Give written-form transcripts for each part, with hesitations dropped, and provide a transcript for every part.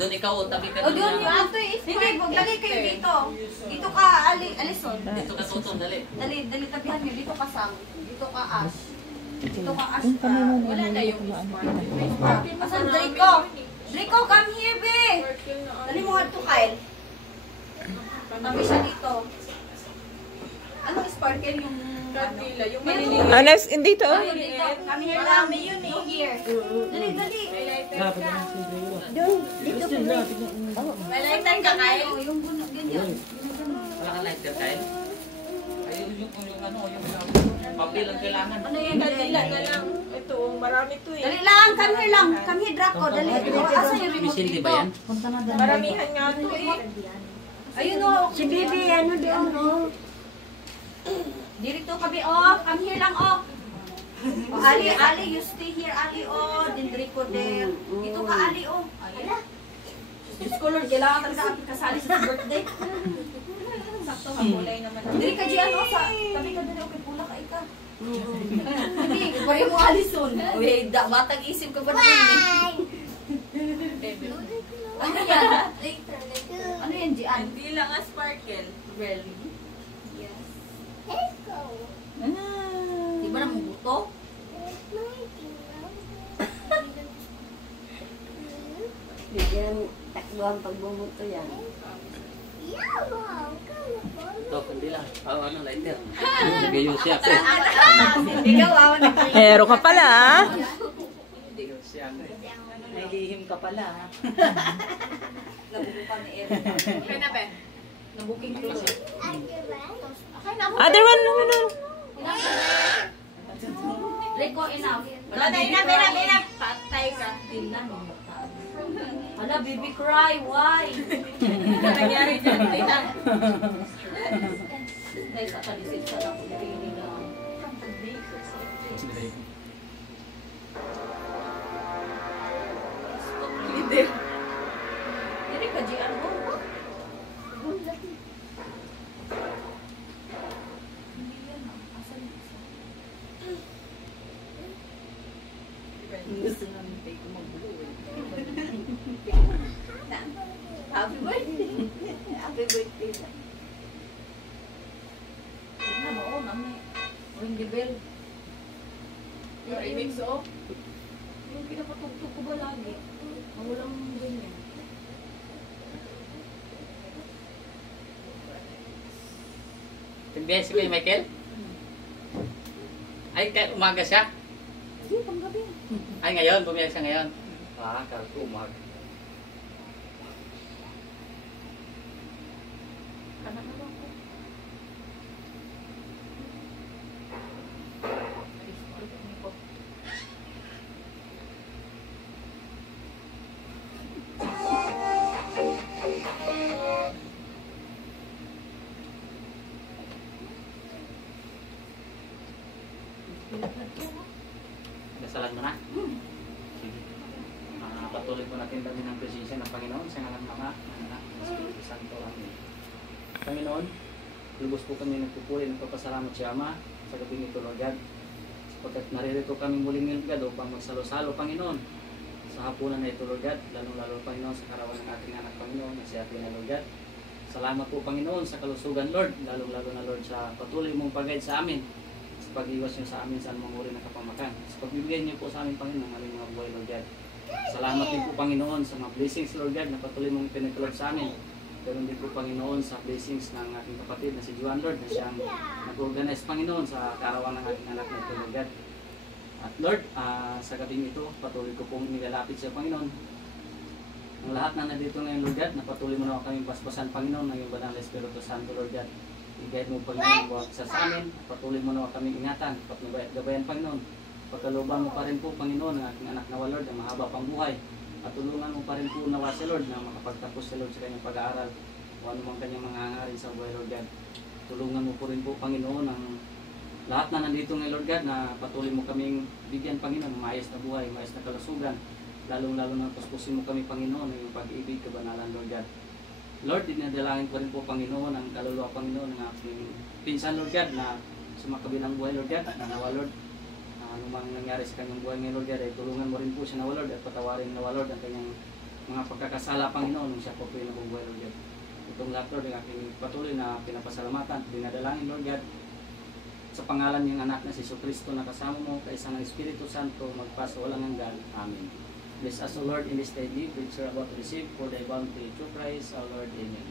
Doon ikaw, tabi ka O doon yung ato eh. Hindi, maglagay kayo dito. Dito ka, Alison. Dito ka tutong, dali. Dali, tabihan niyo. Dito ka, Sam. Dito ka, Ash. Dito ka, Ash. Wala na yung Asan, Draco? Draco, come here, be! Dali mo nga ito, Kyle. Tabi siya dito. Anong sparkle yung... Kandila, yung maliliit. Hindi to. Come here lang. Yun eh. Here. Dali. Dito May lighter ka, Kyle? Yung ganyan. Wala ka lighter, Kyle? Ayun yung ano, yung papel ang kailangan. Ano yan? Kandila na lang. Ito, marami to eh. Dali lang. Come here lang. Come here, Draco. Dali. Asa yung remote Bisin, di dito? ba yan? Maramihan nga to eh. Ayun o. Si Bibi, ano doon o? Dirito kami o. Come here lang o. O, Ali, you stay here, Ali o. Dindrico there. Dito ka, Ali o. Ayun. Diyos ko, Lord, kailangan talaga aking kasali sa birthday. Sakto ka, kulay naman. Diri ka dyan o. Tabi ka dali o. Pula ka ika. Hindi, pare mo Alison. Uy, batang isip ka ba na yun? Ano yan? Ano yan, Gian? Hindi lang ang sparkle. Really? Yes. Di ba naman buto? Bigyan takbuhan pagbumuto yan. Ito, kandila. Ano, lighter. Nag-iyon siya. Ikaw, awan na. Pero ka pala, ah. Nag-iyon siya. Nagihim ka pala, ha? Nabubukan ni Eric. Okay na, Ben? Nabuking tuloy. Other one, no. Rico, enough. Enough. Patay ka. Tingnan mo. Hala, baby cry. Why? Ano nangyari dyan? Tingnan. Dahil sa kalisit sa lang. Narinig lang. Hindi ka, Gian mo. Hindi yan. Asan yung isa? Gusto namin tayo kumagbulo. Happy birthday. Happy birthday na. Tingnan mo, mami. Ring the bell. I-mix off. Yung pinapatugtog ko ba lagi? Ang walang ganyan. Timbihan si Kuya Michael? Ay, umaga siya? Hindi, panggabi. Ay, ngayon. Bumiyag siya ngayon. Ah, karto umaga. Anak na lang ko. Dasalan mo na. Sige. Patuloy po natin dami ng presensya ng Panginoon sa ngalan ng Ama, ng Anak, ng Espiritu Santo. Amen. Panginoon, lubos po kami nagpupuli, nagpapasalamat si Ama sa gabing ito, Lord God. Sapagkat naririto kami muling Lord God upang magsalo-salo, Panginoon, sa hapunan na ito, Lord God, lalong-lalo, Panginoon, sa karawan ng ating anak, Panginoon, na si Athena, Lord God. Salamat po, Panginoon, sa kalusugan, Lord, lalong-lalo na, Lord, sa patuloy mong pag-guide sa amin, sa pag-iwas niyo sa amin sa anumang uri ng kapamakan. Sa pagbibigay niyo po sa amin, Panginoon, ng aming mga buhay, Lord God. Salamat din po, Panginoon, sa mga blessings, Lord God, na patuloy mong pinagkaloob sa amin. Ganon din po, Panginoon, sa blessings ng ating kapatid na si Juan, Lord, na siyang nag-organize, Panginoon, sa karawan ng ating anak na ito, Lord God. At Lord, sa gabing ito, patuloy ko pong nilalapit sa Panginoon. Ang lahat na nandito ngayon, Lord God, na patuloy mo na kaming paspasan, Panginoon, ng iyong banal na Espiritu Santo, Lord God. I-guide mo, Panginoon, bawat isa sa amin. Patuloy mo na kaming ingatan, patnubayan, Panginoon. Pagkalooban mo pa rin po, Panginoon, ang aking anak na Lord, na mahaba pang buhay. At tulungan mo pa rin po nawa si Lord na makapagtapos si Lord sa kanyang pag-aaral o anumang kanyang mga hangarin sa buhay, Lord God. Tulungan mo po rin po, Panginoon, ang lahat na nandito ngayon, Lord God, na patuloy mo kaming bigyan, Panginoon, ng maayos na buhay, maayos na kalusugan. Lalong-lalo na puspusin mo kami, Panginoon, ng iyong pag-ibig, kabanalan, Lord God. Lord, dinadalangin ko rin po, Panginoon, ang kaluluwa, Panginoon, ng aking pinsan, Lord God, na sumakabilang buhay, Lord God, na nawa, Lord, anumang nangyari sa kanyang buhay ngayon, Lord God, ay tulungan mo rin po siya na, Lord, at patawarin na, Lord, ang kanyang mga pagkakasala, Panginoon, nung siya po po yung nabubuhay, Lord God. Itong lahat, Lord, ang aking patuloy na pinapasalamatan, dinadalangin, Lord God, sa pangalan ng anak na si Jesucristo na kasama mo, kaisa ng Espiritu Santo, magpasa walang hanggan. Amen. Bless us, O Lord, in this day, which we are about to receive, for thy bounty, through Christ, our Lord. Amen.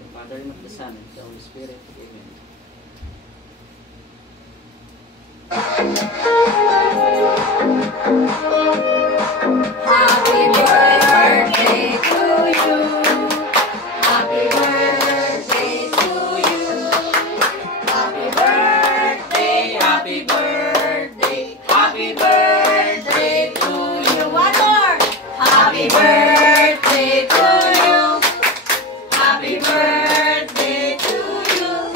The Father, and of the Son, and of the Holy Spirit. Amen. Happy birthday to you. Happy birthday to you. Happy birthday, happy birthday, happy birthday to you. One more. Happy birthday to you. Happy birthday to you.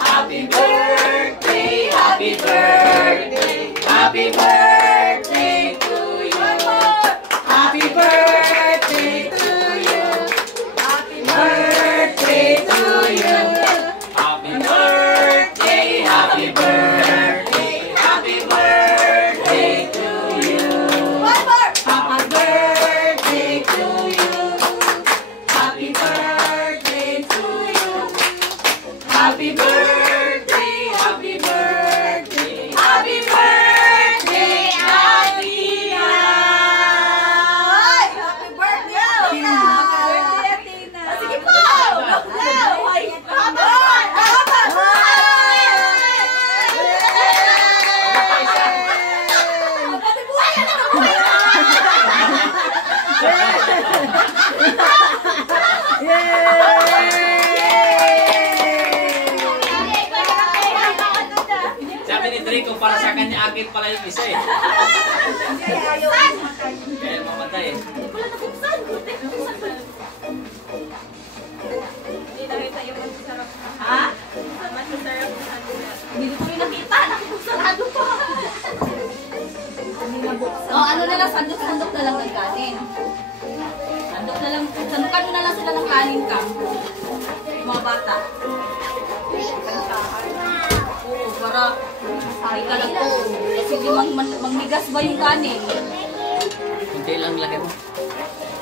Happy birthday, happy birthday, happy birthday to you. One more. Happy birthday to you. Happy birthday to you. Happy Birthday, happy birthday, happy birthday to you. One more. Happy birthday to you. Happy birthday to you. Happy birthday, happy birthday, happy birthday, Athena. Happy birthday, Athena. Happy birthday, Athena. Sige po. Look now. Sabi ni Draco, para sa kanya akin pala yung isa eh. Kaya mamatay eh. Hindi nakita yung masasarap. Ha? Masasarap na sandwich. Hindi ko rin nakita. Nakipagsalado pa. Ano na lang, sandok na lang ng kanin. Sandukan mo na lang sila ng kanin ka. Mga bata. Oo, para hindi ka lang po. Kasi di mangnigas ba yung kanin? Kunti lang laki mo.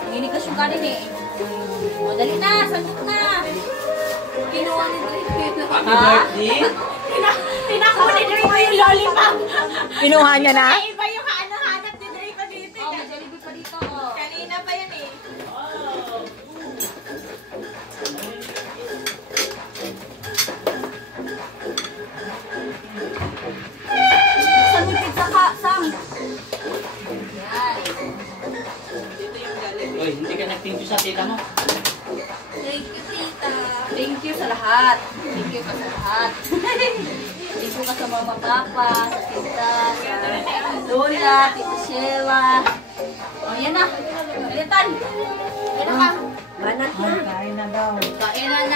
Maninigas yung kanin eh. O, dali na, sandok na. Kinuha ni Drake. Happy birthday! Pinakunin rin mo yung lollipop. Kinuha niya na? Iba yung hanap ni Draco dito. Oh, may Jollibee pa dito. Oh. Kanina pa yan eh. Saan mo pizza ka, Sam? Yan. Dito yung galing. Uy, hindi ka nag-thank you sa tita mo. Thank you, tita. Thank you sa lahat. Thank you ka sa lahat. Thank you ka sa mama, papa, sa tita, sa lola, tita Sheila. O, yan na. Pilitan. Yan na ka. Banat na. Kain na daw. Kain na na.